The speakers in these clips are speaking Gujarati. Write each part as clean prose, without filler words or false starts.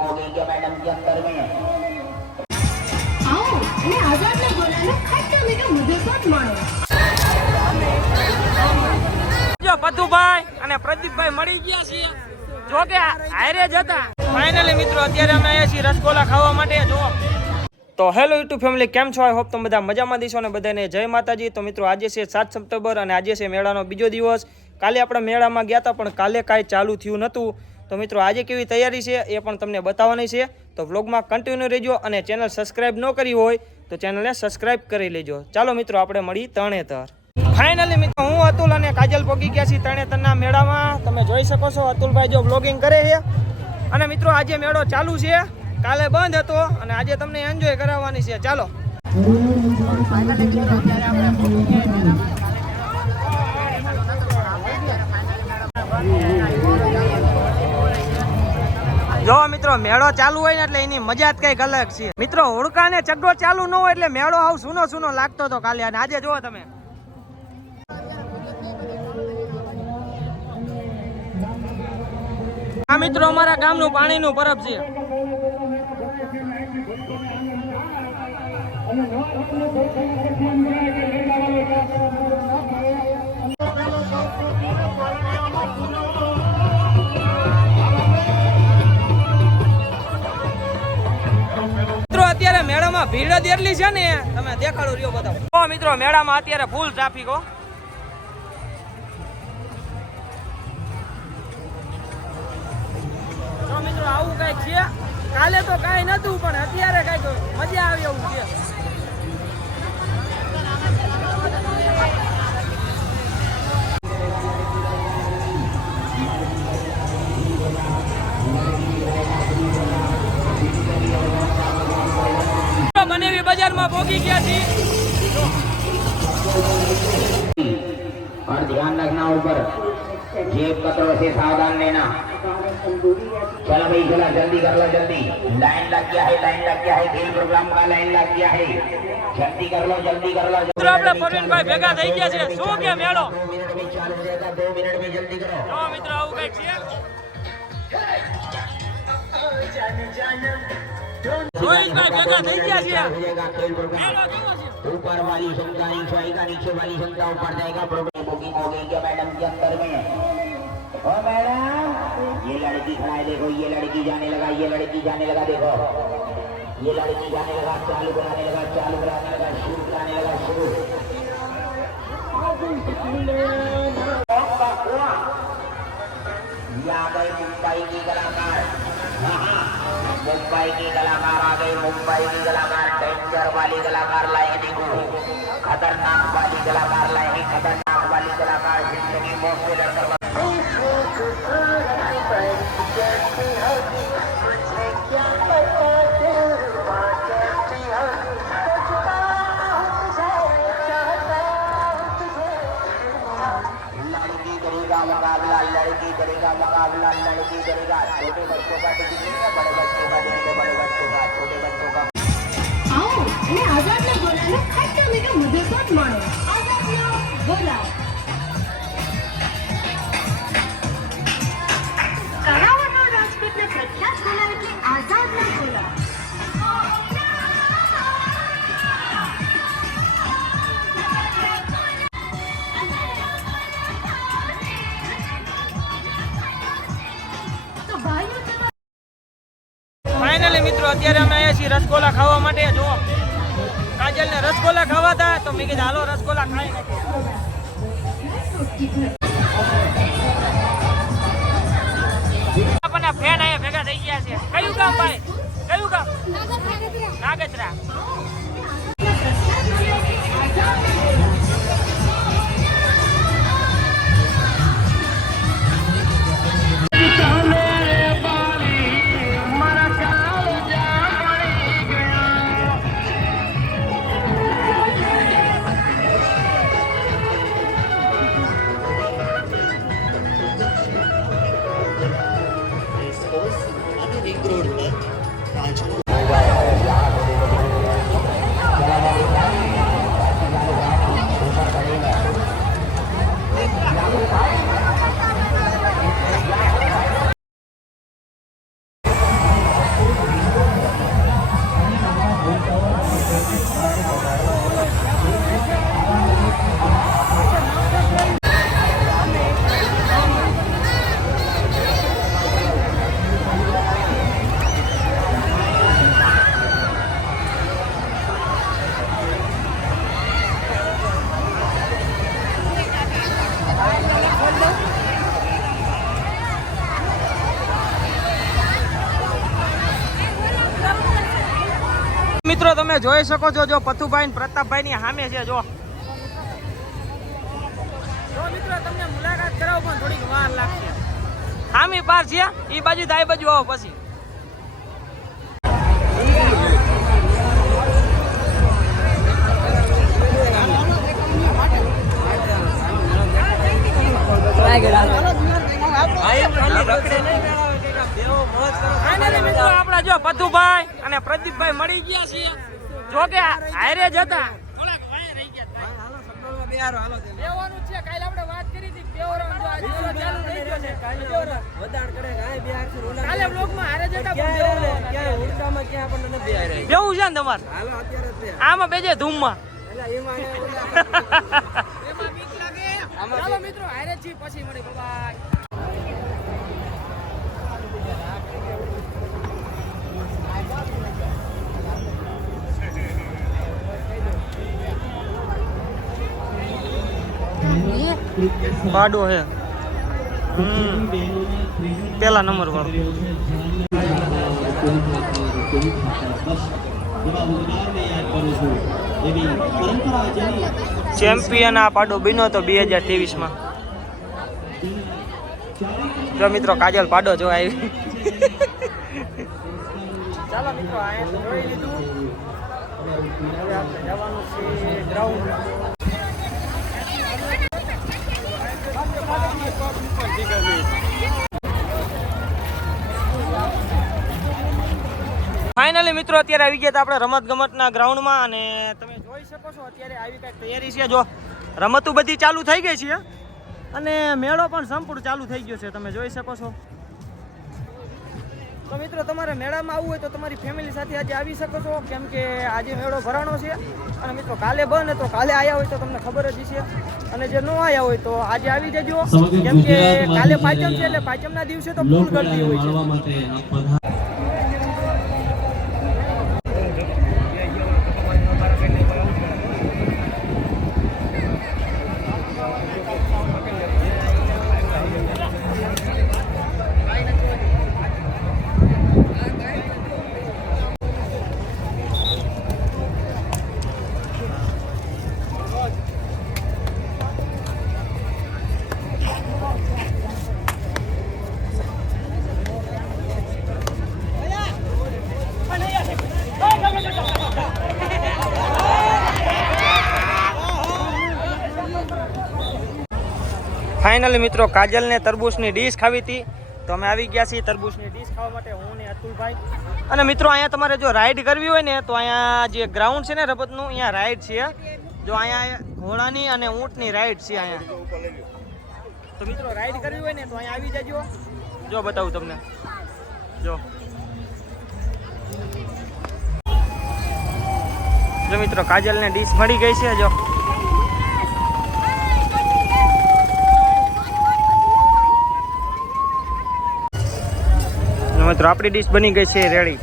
बुकिंग हो गई क्या मैडम जी अंदर में? आओ અને આઝાદને બોલાવીને ખાટું મીઠું મુદ્દો મળો. જો પતુભાઈ અને પ્રદીપભાઈ મળી ગયા છે. જો કે હારે જ હતા. ફાઇનલી મિત્રો અત્યારે અમે આવ્યા છીએ રસગોલા ખાવા માટે. જો તો હેલો યુટ્યુબ ફેમિલી, કેમ છો? આઈ હોપ તમે બધા મજામાં દીશો ને બધાને જય માતાજી. તો મિત્રો આજે છે 7 સપ્ટેમ્બર અને આજે છે મેળાનો બીજો દિવસ. કાલે આપણે મેળામાં ગયા હતા પણ કાલે કાંઈ ચાલુ થયું નહોતું. તો મિત્રો આજે કેવી તૈયારી છે એ પણ તમને બતાવવાની છે. તો વ્લોગમાં કન્ટિન્યુ રહેજો અને ચેનલ સબસ્ક્રાઈબ ન કરી હોય તો ચેનલને સબસ્ક્રાઈબ કરી લેજો. ચાલો મિત્રો આપણે મળી તરણેતર. ફાઇનલી મિત્રો હું અતુલ અને કાજલ પહોંચી ગયા છીએ તરણેતરના મેળામાં. તમે જોઈ શકો છો અતુલભાઈ જો વ્લોગિંગ કરે છે. અને મિત્રો આજે મેળો ચાલુ છે, કાલે બંધ હતો અને આજે તમને એન્જોય કરાવવાની છે. ચાલો જો મિત્રો મેળો ચાલુ હોય ને એટલે એની મજા જ કઈક અલગ છે. મિત્રો હોડકા ને ચગ્ગો ચાલુ ન હોય એટલે મેળો આવ સૂનો સૂનો લાગતો હતો કાલે અને આજે જુઓ તમે. આ મિત્રો અમારા ગામનું પાણીનું પરબ છે. મિત્રો અત્યારે મેળામાં ભીડ જ એટલી છે ને તમે દેખાડો રહ્યો બતાવો. મિત્રો મેળામાં અત્યારે ફૂલ ટ્રાફિક હો. મિત્રો આવું કઈક છે. કાલે તો કઈ નતું પણ અત્યારે કઈક મજા આવી એવું છે. બનેવી બજારમાં પહોંચી ગયા છીએ. और ध्यान रखना ऊपर जेब कतरों से सावधान लेना. चलो भाई चला जल्दी कर लो जल्दी. लाइन लग गया है, लाइन लग गया है. खेल प्रोग्राम का लाइन लग गया है. जल्दी कर लो जल्दी कर लो. આપણે પરવીનભાઈ ભેગા થઈ ગયા છે. શું કે મેળો 2 मिनट में चालू हो जाएगा. 2 मिनट में जल्दी करो. જો મિત્રો આવું કઈક છે. રોહિતભાઈ ભેગા થઈ ગયા છે. हो जाएगा खेल प्रोग्राम. મેળો કેવો છે? ऊपर वाली संख्या नीचे आएगा, नीचे वाली संख्या ऊपर जाएगा. प्रोग्राम बुकिंग हो गई क्या मैडम जी अंदर में? ओ मैडम ये लड़की खड़ा है देखो. ये लड़की जाने लगा, ये लड़की जाने लगा. देखो ये लड़की जाने लगा. चालू कराने लगा, चालू कराने लगा. शुरू कराने लगा, शुरू. आ गई मुंबई की कलाकार. मुंबई की कलाकार आ गई. मुंबई की कलाकार डेंजर वाली कलाकार लाएगी को. खतरनाक वाली कलाकार लाएगी. खतरनाक वाली कलाकार जिंदगी मौत से लड़कर मुकाबला. लड़की करेगा मुकाबला. लड़की करेगा. छोटे बच्चों का तो नहीं है, बड़े बच्चों का देंगे. बड़े बच्चों का, छोटे बच्चों का. આવો અને આઝાદને બોલાવીને ખાટું મીઠું મુદ્દો મળો. આઝાદને બોલાવો. કરાવવાનો રાજકોટના પ્રખ્યાત બોલાવ એટલે આઝાદને બોલાવો. ફાઇનલી મિત્રો અત્યારે અમે આવ્યા છીએ રસગોલા ખાવા માટે. જો કાજલને રસગોલા ખાવા હતા તો મેં કીધું હાલો રસગોલા ખાઈ નાખીએ. આપણને ફેન અહીંયા ભેગા થઈ ગયા છે. કયું ગામ ભાઈ? કયું ગામ? નાગેત્રા. મિત્રો તમે જોઈ શકો છો, જો પથુભાઈ ને પ્રતાપભાઈ ની સામે છે. જો મિત્રો તમને મુલાકાત કરાવો પણ થોડીક વાર લાગશે. સામી પાર છે એ બાજુ તો આ બાજુ આવો પછી. આપડા જો પથુભાઈ અને પ્રદીપભાઈ મળી ગયા છે. જો કે હારે જ હતા. બેવું છે ને તમારે આમાં બેજે ધૂમમાં. ચાલો મિત્રો હારે છીએ પછી મળી. બાય. પાડો હે પેલા નંબર વાળો. ચેમ્પિયન આ પાડો બન્યો તો 2023 માં. જો મિત્રો કાજલ પાડો જો આવી. ચાલો મિત્રો આ જોઈ લીધું. હવે આપણે જવાનું છે ગ્રાઉન્ડ. ફાઇનલી મિત્રો અત્યારે આવી ગયા આપણે રમત ગમતના ગ્રાઉન્ડમાં અને તમે જોઈ શકો છો અત્યારે આવી કઈક તૈયારી છે. જો રમતો બધી ચાલુ થઈ ગઈ છે અને મેળો પણ સંપૂર્ણ ચાલુ થઈ ગયો છે. તમે જોઈ શકો છો. તો મિત્રો તમારે મેળામાં આવવું હોય તો તમારી ફેમિલી સાથે આજે આવી શકો છો, કેમ કે આજે મેળો ભરાણો છે. અને મિત્રો કાલે બંધ તો કાલે આવ્યા હોય તો તમને ખબર જ છે, અને જે ન આવ્યા હોય તો આજે આવી જજો, કેમ કે કાલે પાંચમ છે એટલે પાંચમના દિવસે તો ફૂલ ગરદી હોય છે. ફાઇનલી મિત્રો કાજલને તરબૂચની ડીશ ખાવી હતી તો અમે આવી ગયા છીએ તરબૂચની ડીશ ખાવા માટે, હું ને અતુલભાઈ. અને મિત્રો અહીંયા તમારે જો રાઈડ કરવી હોય ને તો અહીંયા જે ગ્રાઉન્ડ છે ને રમતનું, અહીંયા રાઈડ છે. જો અહીંયા ઘોડાની અને ઊંટની રાઈડ છે અહીંયા. તો મિત્રો રાઈડ કરવી હોય ને તો અહીંયા આવી જજો. જો બતાવું તમને. જો મિત્રો કાજલને ડીશ મળી ગઈ છે. જો મિત્રો આપણી ડીશ બની ગઈ છે રેડી.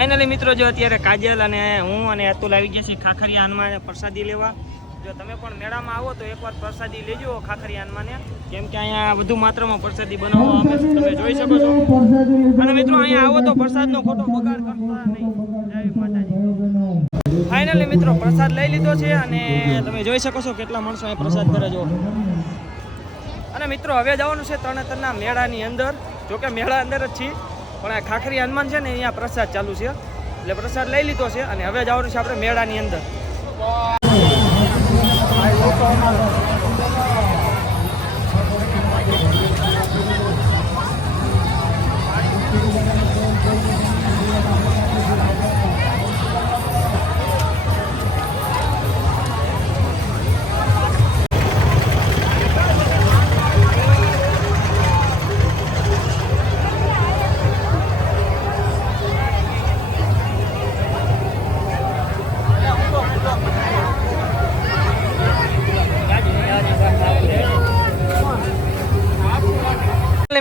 ફાઇનલી મિત્રો જો અત્યારે કાજલ અને હું અને અતુલ આવી ગયા છીએ ખાખરિયા હનુમાન પ્રસાદી લેવા. જો તમે પણ મેળામાં આવો તો એકવાર પ્રસાદી લેજો ખાખરિયા હનુમાને, કેમ કે અહીંયા વધુ માત્રામાં પ્રસાદી બનાવવામાં આવે છે, તમે જોઈ શકો છો. અને મિત્રો અહીંયા આવો તો પ્રસાદનો ખોટો બગાડ કરતા નહીં. જય માતાજી. ફાઇનલી મિત્રો પ્રસાદ લઈ લીધો છે અને તમે જોઈ શકો છો કેટલા માણસો અહીંયા પ્રસાદ કરે જો. અને મિત્રો હવે જવાનું છે તરણેતરના મેળાની અંદર. જોકે મેળા અંદર જ છીએ પણ આ ખાખરી હનુમાન છે ને અહીંયા પ્રસાદ ચાલુ છે એટલે પ્રસાદ લઈ લીધો છે અને હવે જવાનું છે આપણે મેળાની અંદર.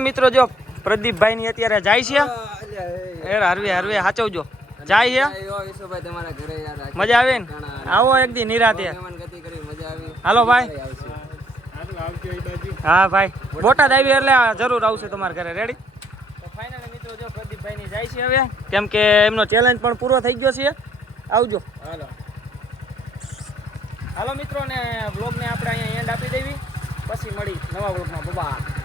મિત્રો જો પ્રદીપભાઈ ની અત્યારે જાય છે હરવે હરવે સાચવજો જાય છે મજા આવે ને આવો એક દી નિરાતે હાલો ભાઈ હા ભાઈ બોટાદ આવી એટલે જરૂર આવશે તમારા ઘરે રેડી તો ફાઇનલી મિત્રો જો પ્રદીપભાઈ ની જાય છે હવે કેમ કે એમનો ચેલેન્જ પણ પૂરો થઈ ગયો છે આવજો હાલો મિત્રો ને વ્લોગ ને આપણે અહીંયા એન્ડ આપી દેવી પછી મળી નવા વ્લોગમાં બાય